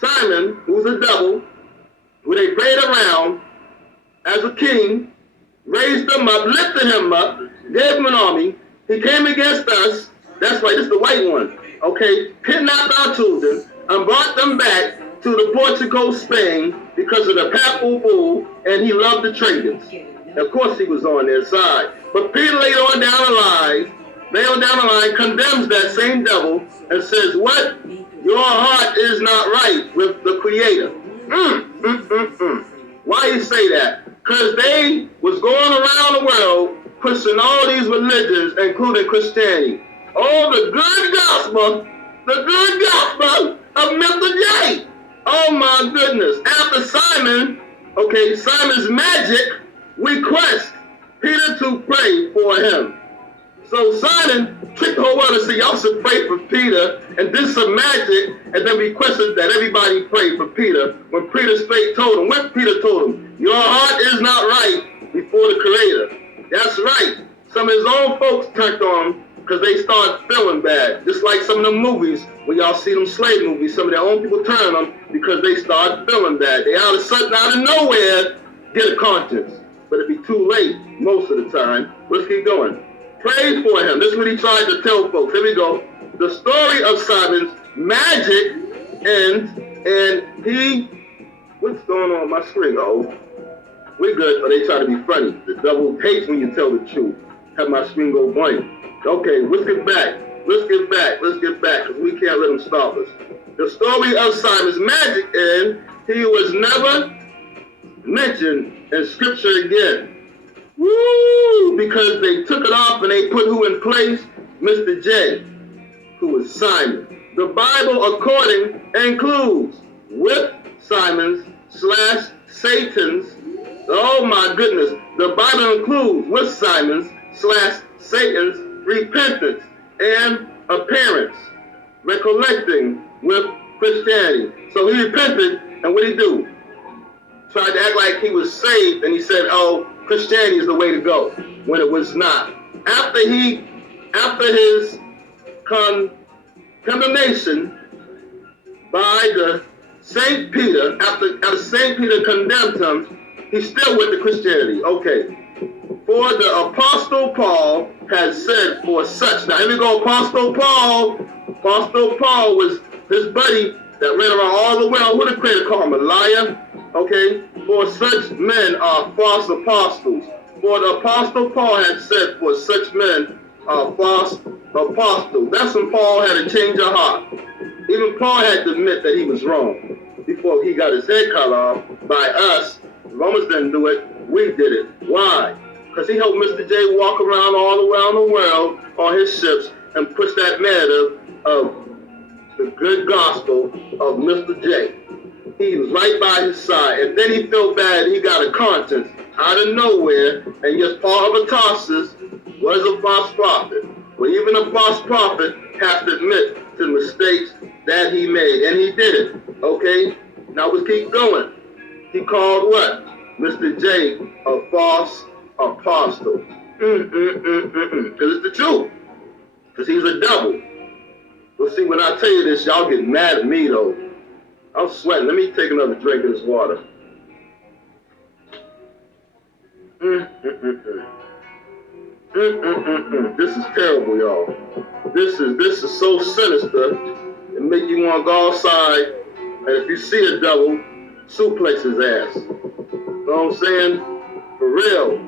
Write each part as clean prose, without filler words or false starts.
Simon, who's a devil, who they prayed around as a king, raised him up, lifted him up, gave him an army. He came against us. That's right, this is the white one. Okay, kidnapped our children and brought them back to the Portugal, Spain, because of the papal bull, and he loved the traitors. Of course, he was on their side. But Peter later on down the line, condemns that same devil and says, what? Your heart is not right with the Creator. Why you say that? Because they was going around the world pushing all these religions, including Christianity. Oh, the good gospel of Mr. J. Oh my goodness. After Simon's magic request Peter to pray for him. So Simon tricked the whole world and said, y'all should pray for Peter, and did some magic, and then requested that everybody pray for Peter. When Peter straight told him, what Peter told him, your heart is not right before the Creator. That's right. Some of his own folks turned on him because they started feeling bad. Just like some of them movies, when y'all see them slave movies, some of their own people turn on them because they started feeling bad. They out of sudden, out of nowhere, get a conscience. But it'd be too late most of the time. Let's keep going. Pray for him. This is what he tried to tell folks. Here we go. The story of Simon's magic ends, and he, what's going on my screen? Oh, we good, but they try to be funny. The devil hates when you tell the truth. Have my screen go blank. Okay, let's get back, because we can't let him stop us. The story of Simon's magic ends, he was never mentioned in Scripture again. Woo! Because they took it off and they put who in place? Mr. J, who was Simon. The Bible according includes with Simon's / Satan's. Oh my goodness. The Bible includes with Simon's / Satan's repentance and appearance, recollecting with Christianity. So he repented, and what did he do? Tried to act like he was saved, and he said, oh, Christianity is the way to go, when it was not. After his condemnation by the Saint Peter, after Saint Peter condemned him, he still went to Christianity. Okay. For the Apostle Paul has said for such. Now here we go, Apostle Paul. Apostle Paul was his buddy that ran around all the world. What did Creator call him? A liar? Okay, for such men are false apostles. For the Apostle Paul had said, for such men are false apostles. That's when Paul had a change of heart. Even Paul had to admit that he was wrong before he got his head cut off by us. The Romans didn't do it, we did it. Why? Because he helped Mr. J walk around all around the world on his ships and push that narrative of the good gospel of Mr. J. He was right by his side, and then he felt bad. He got a conscience out of nowhere, and yes, Paul of Tarsus was a false prophet. But even a false prophet has to admit to the mistakes that he made, and he did it. Okay, now let's keep going. He called what? Mr. J a false apostle. Because it's the truth. Because he's a devil. Well, see, when I tell you this, y'all get mad at me, though. I'm sweating. Let me take another drink of this water. This is terrible, y'all. This is so sinister. It make you want to go outside, and if you see a devil, suplex his ass. You know what I'm saying? For real.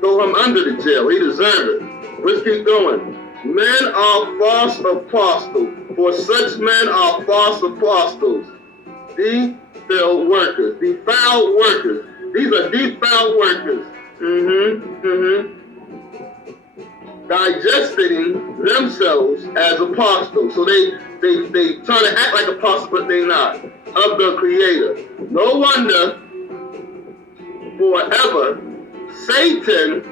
Throw him under the jail. He deserved it. Let's keep going. Men are false apostles, for such men are false apostles. Defiled workers. Defiled workers. These are defiled workers. Digesting themselves as apostles. So they try to act like apostles, but they're not. Of the Creator. No wonder forever Satan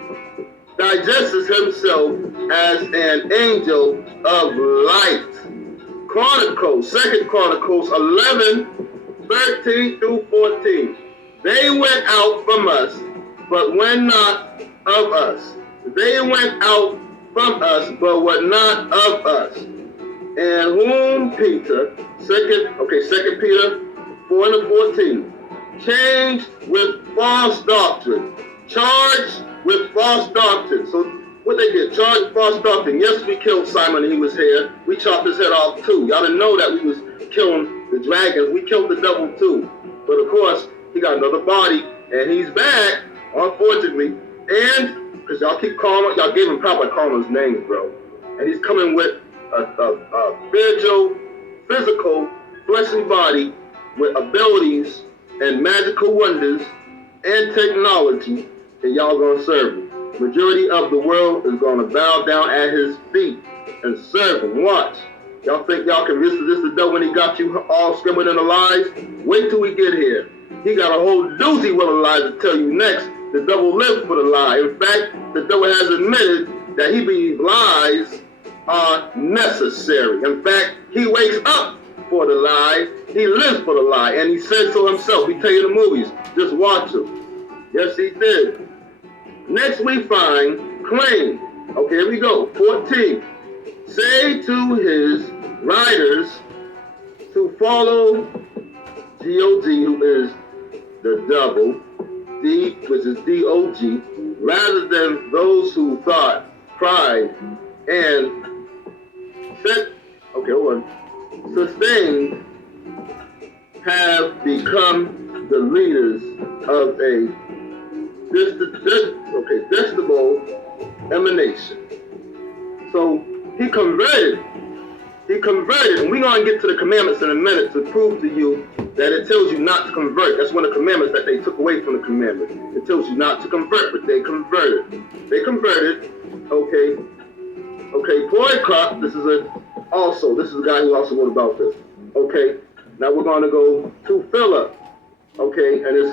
digests himself as an angel of light. Chronicles, 2 Chronicles 11, 13 through 14. They went out from us, but were not of us. They went out from us, but were not of us. And whom Peter, 2 Peter 4 and 14. Changed with false doctrine. Charged with false doctrine. So what they did, charged with false doctrine. Yes, we killed Simon and he was here. We chopped his head off too. Y'all didn't know that we was killing the dragons. We killed the devil too. But of course, he got another body and he's back, unfortunately. And because y'all keep calling, y'all gave him proper calling his names, bro. And he's coming with a spiritual, physical, fleshly body with abilities and magical wonders and technology, and y'all gonna serve him. Majority of the world is gonna bow down at his feet and serve him. Watch. Y'all think y'all can resist the devil when he got you all skimmed in the lies? Wait till we get here. He got a whole doozy with a lie to tell you next. The devil lived for the lie. In fact, the devil has admitted that he believes lies are necessary. In fact, he wakes up for the lie. He lives for the lie. And he said so himself. We tell you in the movies. Just watch him. Yes, he did. Next we find claim. Okay, here we go. 14. Say to his riders to follow G-O-G, who is the devil, D, which is D-O-G, rather than those who thought, pride, and sustained have become the leaders of a detestable emanation. So he converted, and we're going to get to the commandments in a minute to prove to you that it tells you not to convert. That's one of the commandments that they took away from the commandment. It tells you not to convert, but they converted. Okay, Polycarp, this is a guy who also wrote about this. Okay, now we're going to go to Philip. Okay, and this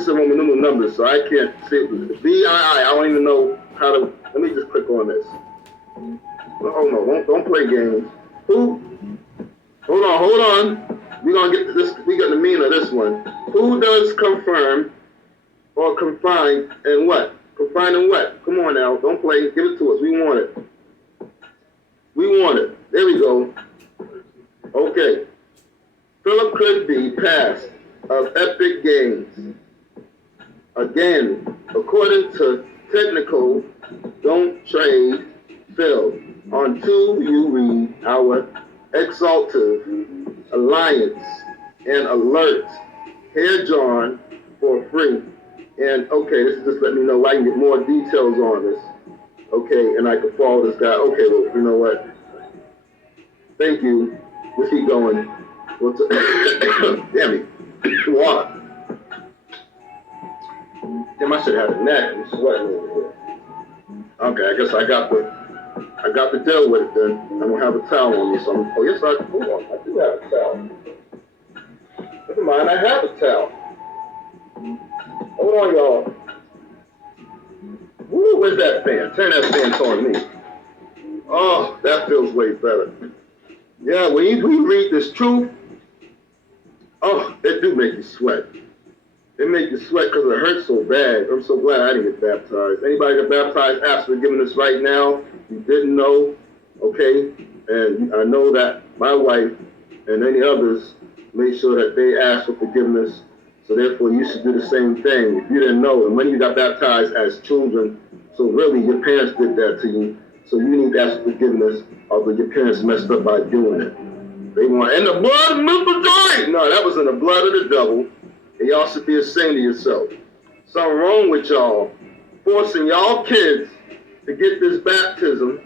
is a Roman numeral number, so I can't see it. B-I-I, I don't even know how to, let me just click on this. Oh no, don't play games. Who? Hold on. We're going to get to this, we got the meaning of this one. Who does confirm or confine in what? Confine in what? Come on now, don't play, give it to us, we want it. There we go. Okay. Philip could be past of epic games. Again, according to technical, don't trade, Phil. On 2, you read our exaltive, alliance, and alert, hair drawn for free. And okay, this is just letting me know I can get more details on this. Okay, and I can follow this guy. Okay, well, you know what? Thank you. We'll keep going. Damn it. Water. Damn, I should have a neck. I'm sweating over here. Okay, I guess I got to deal with it then. I don't have a towel on me, so hold on. I do have a towel. Never mind, I have a towel. Hold on, y'all. Woo, where's that fan? Turn that fan on me. Oh, that feels way better. Yeah, when you read this truth, oh, it do make you sweat. It makes you sweat because it hurts so bad. I'm so glad I didn't get baptized. Anybody get baptized after giving this right now, you didn't know, okay? And I know that my wife and any others made sure that they asked for forgiveness. So therefore, you should do the same thing. If you didn't know, and when you got baptized as children, so really your parents did that to you. So you need to ask for forgiveness, although your parents messed up by doing it. They want, and the blood of Mr. Joy. No, that was in the blood of the devil. And y'all should be ashamed of yourself. Something wrong with y'all forcing y'all kids to get this baptism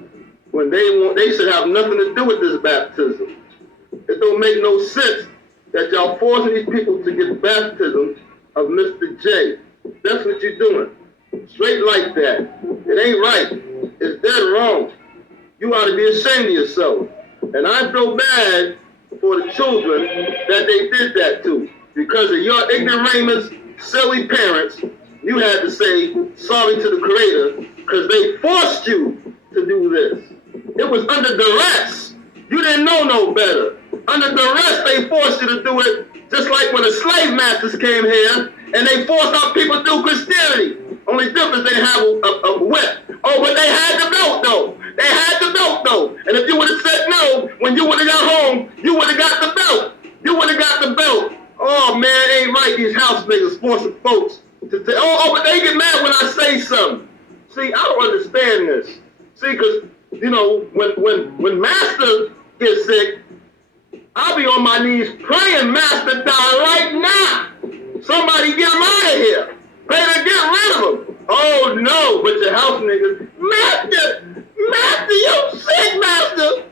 when they should have nothing to do with this baptism. It don't make no sense that y'all forcing these people to get baptism of Mr. J. That's what you're doing. Straight like that. It ain't right. It's dead wrong. You ought to be ashamed of yourself. And I feel bad for the children that they did that to. Because of your ignoramus, silly parents, you had to say sorry to the Creator because they forced you to do this. It was under duress. You didn't know no better. Under duress, they forced you to do it, just like when the slave masters came here and they forced our people to do Christianity. Only difference, they didn't have a whip. Oh, but they had the belt, though. They had the belt, though. And if you would have said no, when you would have got home, you would have got the belt. You would have got the belt. Oh, like these house niggas forcing folks to say, but they get mad when I say something. See, I don't understand this. See, because, you know, when Master gets sick, I'll be on my knees praying, Master, die right now. Somebody get him out of here. Pay to get rid of him. Oh, no, but your house niggas, Master, you sick, Master.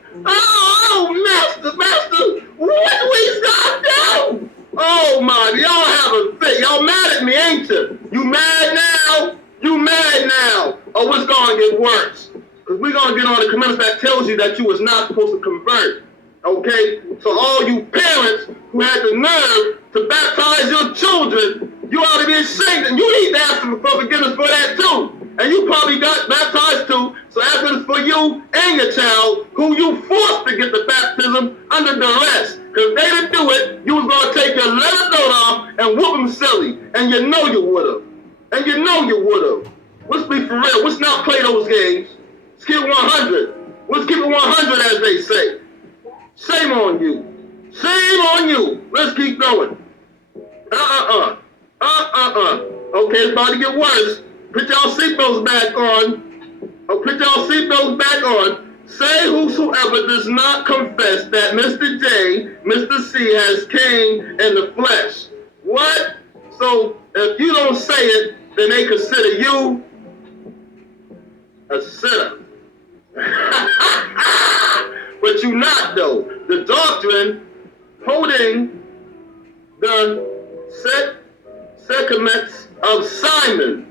Master, what we got do? Oh, my, y'all have a fit. Y'all mad at me, ain't you? You mad now? You mad now? Oh, what's going to get worse? Because we're going to get on the commandments that tells you that you was not supposed to convert. Okay? So all you parents who had the nerve to baptize your children, you ought to be ashamed. And you need to ask them for forgiveness for that too. And you probably got baptized too. So after it's for you and your child, who you forced to get the baptism under duress. Because they didn't do it, you was going to take your leather coat off and whoop them silly. And you know you would have. And you know you would have. Let's be for real. Let's not play those games. Let's keep it 100. Let's keep it 100 as they say. Shame on you. Shame on you. Let's keep going. Okay, it's about to get worse. Put y'all seatbelts back on. Put y'all seatbelts back on. Say whosoever does not confess that Mr. J, Mr. C has came in the flesh. What? So if you don't say it, then they consider you a sinner. But you not though. The doctrine holding the sacraments of Simon.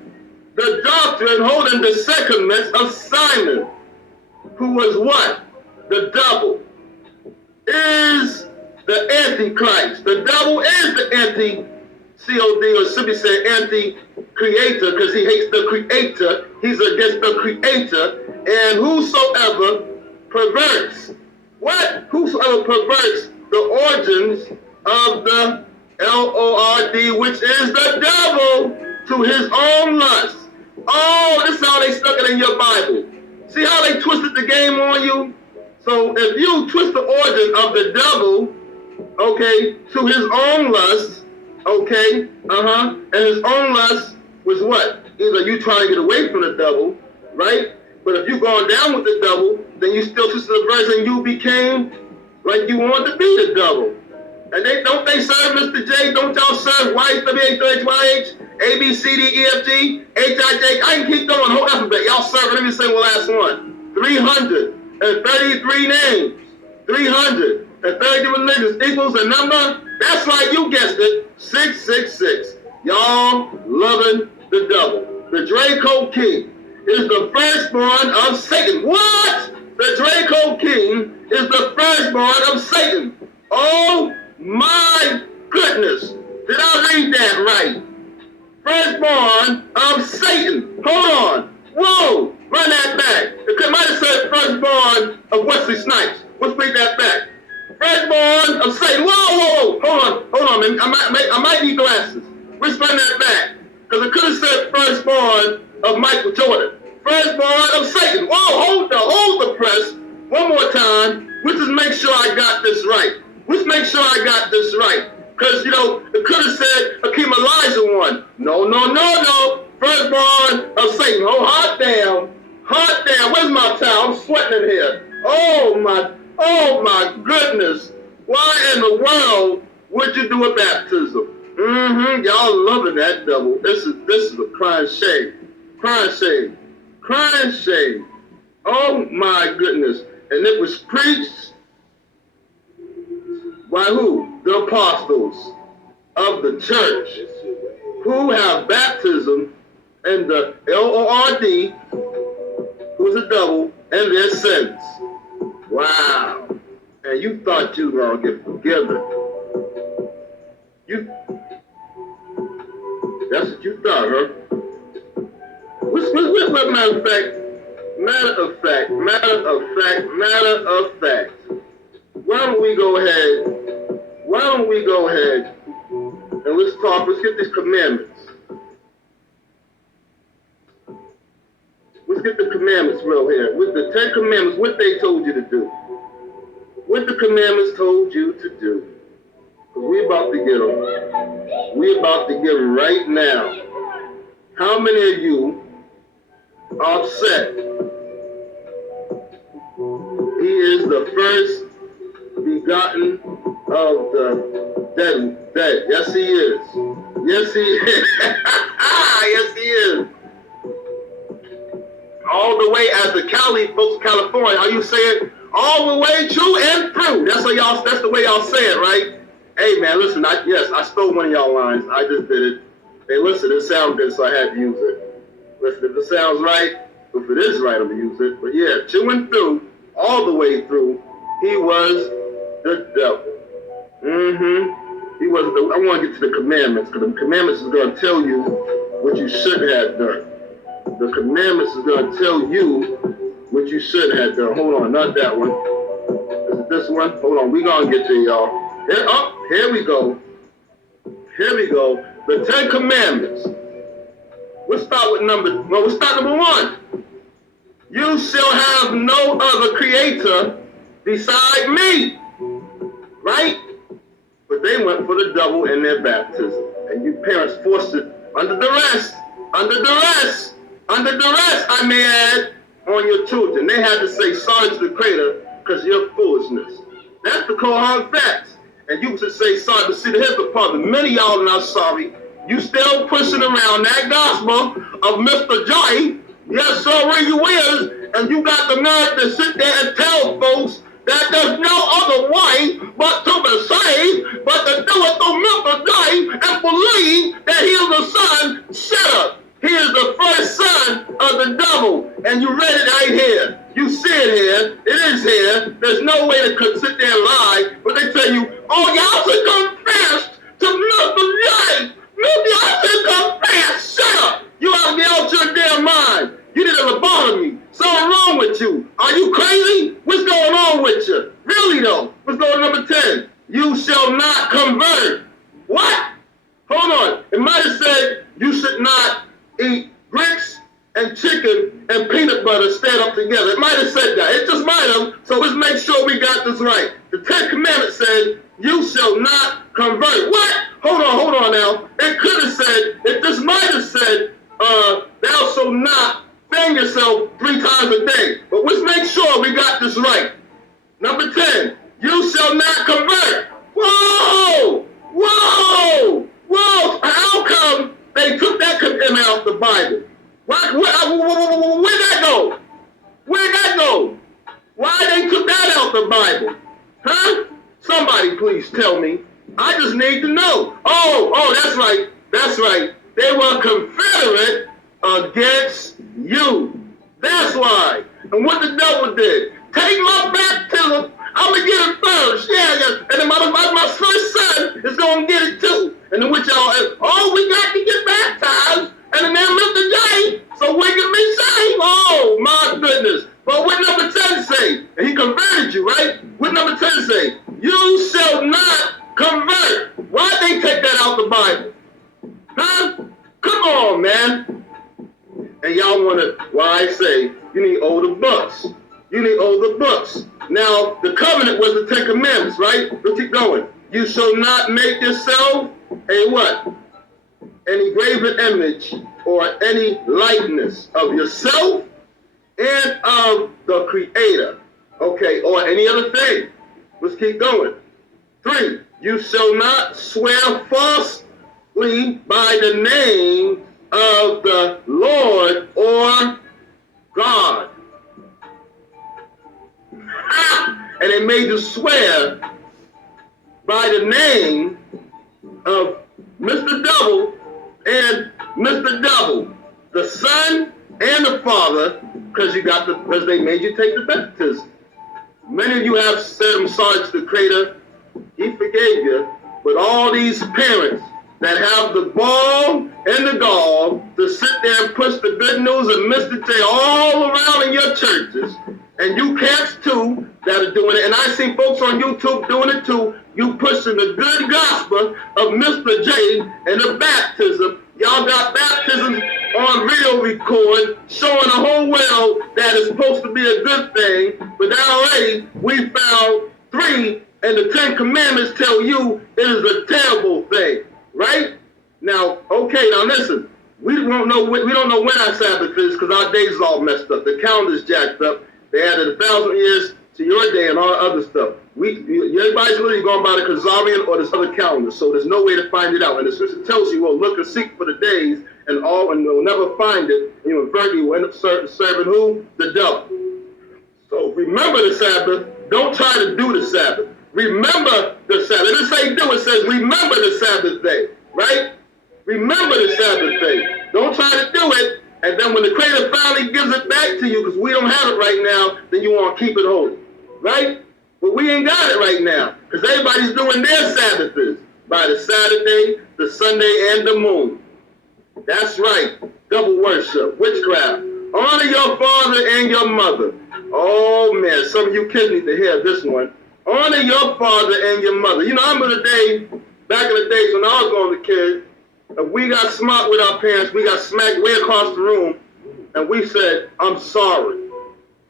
The doctrine holding the sacraments of Simon, who was what? The devil, is the Antichrist. The devil is the anti-COD, or should we say anti-creator, because he hates the creator. He's against the creator. And whosoever perverts, what? Whosoever perverts the origins of the Lord, which is the devil, to his own lust. Oh, this is how they stuck it in your Bible. See how they twisted the game on you? So if you twist the origin of the devil, okay, to his own lust, okay, and his own lust was what? Either you trying to get away from the devil, right? But if you gone down with the devil, then you still twisted the verse and you became like you wanted to be the devil. And don't they serve Mr. J? Don't y'all serve Y, WH, A, B, C, D, E, F, G, H, I, J? I can keep going, whole alphabet. Y'all serve every single last one. 333 names. 330 religions equals a number. That's right, you guessed it. 666. Y'all loving the devil. The Draco King is the firstborn of Satan. What? The Draco King is the firstborn of Satan. Oh my goodness. Did I read that right? Firstborn of Satan. Hold on. Whoa. Run that back. It might have said firstborn of Wesley Snipes. Let's read that back. Firstborn of Satan. Whoa. Hold on, man. I might need glasses. Let's run that back. Because it could have said firstborn of Michael Jordan. Firstborn of Satan. Whoa, hold the press. One more time. Let's just make sure I got this right. Let's make sure I got this right. Because, you know, it could have said Hakeem Elijah one. No. Firstborn of Satan. Oh, hot damn. Where's my towel? I'm sweating in here. Oh my goodness. Why in the world would you do a baptism? Y'all loving that devil. This is a crying shame. Oh my goodness. And it was preached by who? The apostles of the church, who have baptism in the Lord, who's a devil, and their sins. Wow. And you thought you were going to get forgiven. That's what you thought, huh? Matter of fact, why don't we go ahead and let's get these commandments. Let's get the commandments real here. With the 10 commandments, what they told you to do. What the commandments told you to do. Because we about to get them. we about to give right now. How many of you are upset? He is the first begotten of the dead. Yes, he is. Yes, he is. Yes, he is. All the way as the Cali folks, California, how you say it? All the way true and through. That's the way y'all say it, right? Hey man, listen, I stole one of y'all lines. I just did it. Hey, listen, it sounds good, so I had to use it. Listen, if it sounds right, if it is right, I'm gonna use it. But yeah, chewing through, all the way through, he was the devil. He was the. I want to get to the commandments, because the commandments is going to tell you what you should have done. The commandments is going to tell you what you should have done. Hold on, not that one. Is it this one? Hold on, we gonna get there, y'all. Here we go. Here we go. The 10 Commandments. We'll start number 1. You shall have no other creator beside me. Right? But they went for the devil in their baptism. And you parents forced it under duress, I may add, on your children. They had to say sorry to the Creator because of your foolishness. That's the cold hard facts. And you should say sorry, but see, here's the problem. Many of y'all are not sorry. You still pushing around that gospel of Mr. Joy. Yes, sir, where you is. And you got the nerve to sit there and tell folks that there's no other way but to be saved, but to do it through Mr. Joy and believe that he is the son. Shut up. He is the first son of the devil. And you read it right here. You see it here. It is here. There's no way to sit there and lie. But they tell you, oh, y'all should confess to Mr. J. Y'all should confess. Shut up. You ought to be out your damn mind. You did a lobotomy. Something wrong with you. Are you crazy? What's going on with you? Really, though. Let's go to number 10. You shall not convert. What? Hold on. It might have said you should not eat grits and chicken and peanut butter stand up together. It might have said that. It just might have. So let's make sure we got this right. The 10 Commandments said, you shall not convert. What? Hold on now. It could have said, it just might have said, thou shalt not fan yourself 3 times a day. But let's make sure we got this right. Number 10, you shall not convert. Whoa! How come they took that commandment out the Bible? Where'd that go? Where'd that go? Why they took that out the Bible? Huh? Somebody please tell me. I just need to know. Oh, that's right. They were confederate against you. That's why. And what the devil did, take my baptism, I'm going to get it first. Yeah. And then my first son is going to get it too. And then we got to get baptized. And then Mr. J, so we can be saved. Oh, my goodness. But what number 10 say? And he converted you, right? What number 10 say? You shall not convert. Why they take that out the Bible? Huh? Come on, man. And y'all want to, why I say, you need older books. Now, the covenant was the 10 Commandments, right? Let's keep going. You shall not make yourself a what? An engraven image or any likeness of yourself and of the Creator. Okay, or any other thing. Let's keep going. 3, you shall not swear falsely by the name of the Lord or God. And they made you swear by the name of Mr. Double and Mr. Double, the Son and the Father, because they made you take the baptism. Many of you have said, I'm sorry to the Creator. He forgave you. But all these parents that have the ball and the gall to sit there and push the good news of Mr. J all around in your churches, and you cats too that are doing it, and I see folks on YouTube doing it too, you pushing the good gospel of Mr. J and the baptism. Y'all got baptisms on video record showing the whole world that it's supposed to be a good thing, but already we found 3, and the 10 Commandments tell you it is a terrible thing, right? Okay, now listen. We don't know when our Sabbath is because our days is all messed up. The calendar's jacked up. They added 1,000 years to your day and all that other stuff. Everybody's literally going by the Khazarian or this other calendar, so there's no way to find it out. And the scripture tells you, well, look and seek for the days and you'll never find it. And you will end up serving who? The devil. So remember the Sabbath. Don't try to do the Sabbath. Remember the Sabbath. It doesn't say do, it says remember the Sabbath day, right? Remember the Sabbath day. Don't try to do it, and then when the Creator finally gives it back to you, because we don't have it right now, then you want to keep it holy, right? But we ain't got it right now, because everybody's doing their Sabbaths by the Saturday, the Sunday, and the moon. That's right. Double worship, witchcraft. Honor your father and your mother. Oh, man, some of you kids need to hear this one. Honor your father and your mother. You know, I remember the day, back in the days when I was going to kid, if we got smart with our parents, we got smacked way across the room, and we said, I'm sorry.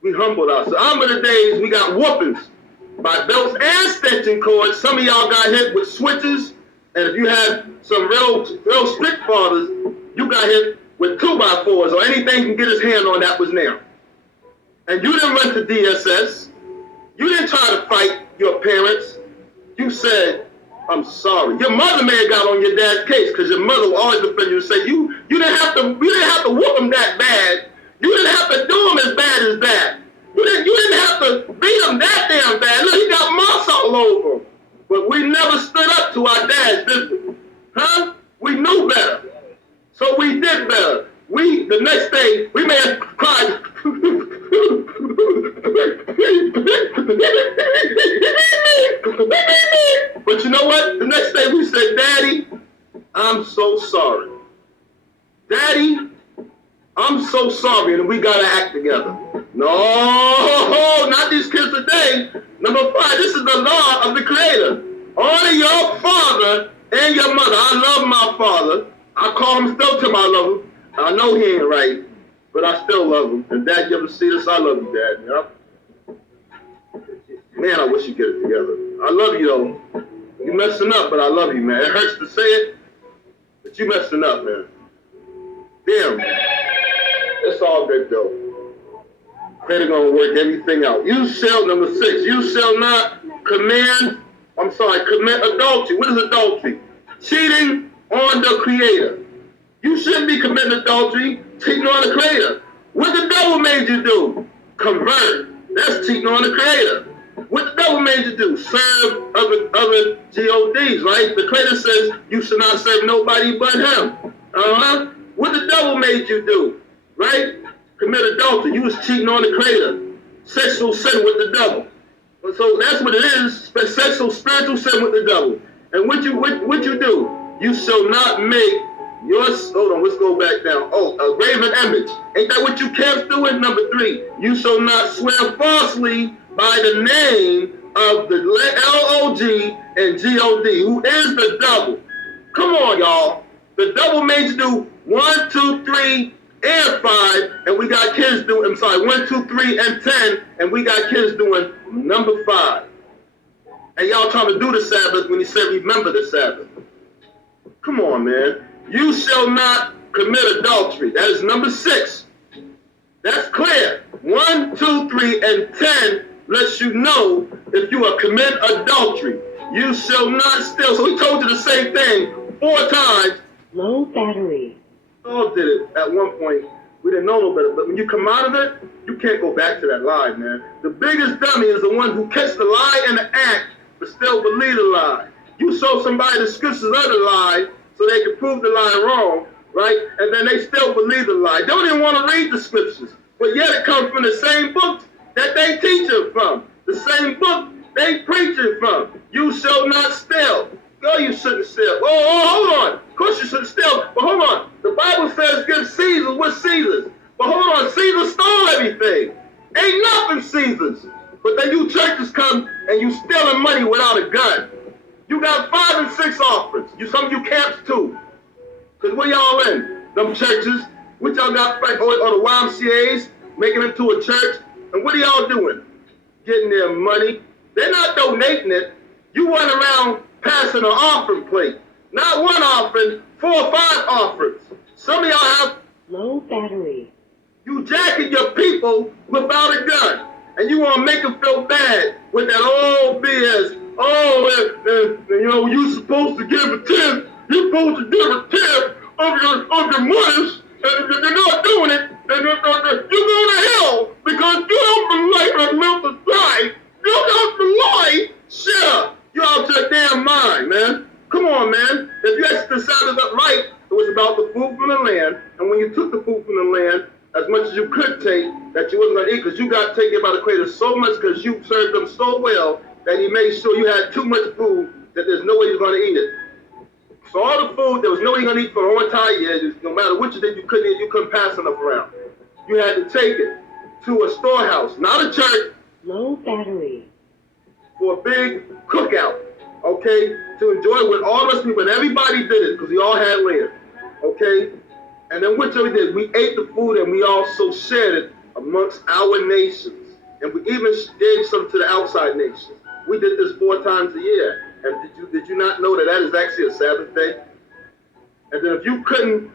We humbled ourselves. I remember the days we got whoopings by belts and stitching cords. Some of y'all got hit with switches, and if you had some real strict fathers, you got hit with 2x4s or anything you can get his hand on that was nailed. And you didn't run to DSS. You didn't try to fight your parents. You said, I'm sorry. Your mother may have got on your dad's case because your mother will always defend you and say, you didn't have to whoop him that bad. You didn't have to do him as bad as that. You didn't have to beat him that damn bad. Look, he got moss all over him. But we never stood up to our dads, did we? Huh? We knew better. So we did better. The next day, we may have cried. But you know what? The next day we said, Daddy, I'm so sorry. Daddy, I'm so sorry, and we got to act together. No, not these kids today. Number 5, this is the law of the Creator. Honor your father and your mother. I love my father. I call him still till I love him. I know he ain't right, but I still love him. And Dad, you ever see this? I love you, Dad. Yep. Man, I wish you get it together. I love you, though. You messing up, but I love you, man. It hurts to say it, but you messing up, man. Damn, man. It's all good, though. Creator gonna work everything out. You shall, number 6, you shall not commit adultery. What is adultery? Cheating on the Creator. You shouldn't be committing adultery, cheating on the Creator. What the devil made you do? Convert. That's cheating on the Creator. What the devil made you do? Serve other GODs, right? The Creator says you should not serve nobody but Him. What the devil made you do? Right? Commit adultery. You was cheating on the Creator. Sexual sin with the devil. So that's what it is. Sexual, spiritual sin with the devil. And what you do? You shall not make hold on, let's go back down. Oh, a graven image. Ain't that what you kept doing? Number 3, you shall not swear falsely by the name of the L-O-G and G-O-D, who is the devil. Come on, y'all. The devil made you do 1, 2, 3, and 5, and we got kids doing, 1, 2, 3, and 10, and we got kids doing number 5. And y'all trying to do the Sabbath when he said remember the Sabbath. Come on, man. You shall not commit adultery. That is number 6. That's clear. 1, 2, 3, and 10 lets you know if you are commit adultery. You shall not steal. So he told you the same thing 4 times. Low battery. All did it at one point. We didn't know no better. But when you come out of it, you can't go back to that lie, man. The biggest dummy is the one who catch the lie in the act, but still believe the lie. You show somebody the scriptures of the lie, so they can prove the lie wrong, right? And then they still believe the lie. Don't even want to read the scriptures, but yet it comes from the same book that they teaching from, the same book they preaching from. You shall not steal. No, you shouldn't steal. Oh, hold on. Of course you shouldn't steal, but hold on. The Bible says give Caesar what's Caesar's. But hold on, Caesar stole everything. Ain't nothing Caesar's. But then you churches come and you stealing money without a gun. You got 5 and 6 offerings. Some of you camps too. Because where y'all in? Them churches. What y'all got, or the YMCAs, making them to a church. And what are y'all doing? Getting their money. They're not donating it. You run around passing an offering plate. Not one offering, 4 or 5 offerings. Some of y'all have low battery. You jacking your people without a gun. And you want to make them feel bad with that old BS. Oh, you know, you supposed to give a 10. You're supposed to give a 10 of your monies. And you're not doing it. And you're going to hell because you don't believe in mental life. You don't believe. Sure. You out your damn mind, man. Come on, man. If you exercised it right, it was about the food from the land. And when you took the food from the land, as much as you could take, that you wasn't going to eat, because you got taken by the creator so much because you served them so well that he made sure you had too much food that there's no way you're going to eat it. So all the food, there was no way you're going to eat for the whole entire year. No matter what you did, you couldn't eat, you couldn't pass enough around. You had to take it to a storehouse, not a church. Low battery. For a big cookout, okay, to enjoy with all us people, and everybody did it because we all had land, okay. And then what we did, we ate the food and we also shared it amongst our nations. And we even gave some to the outside nations. We did this 4 times a year. And did you not know that that is actually a Sabbath day? And then if you couldn't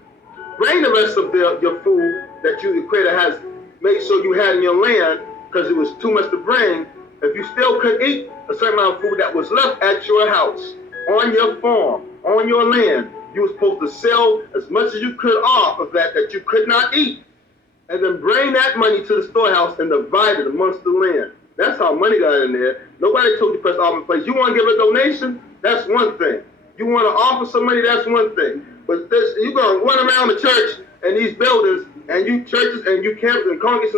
bring the rest of your food that the creator has made sure you had in your land because it was too much to bring, if you still couldn't eat a certain amount of food that was left at your house, on your farm, on your land, you were supposed to sell as much as you could off of that you could not eat, and then bring that money to the storehouse and divide it amongst the land. That's how money got in there. Nobody told you to press offering place. You want to give a donation? That's one thing. You want to offer some money? That's one thing. But you're going to run around the church and these buildings and you churches and you camps and congregations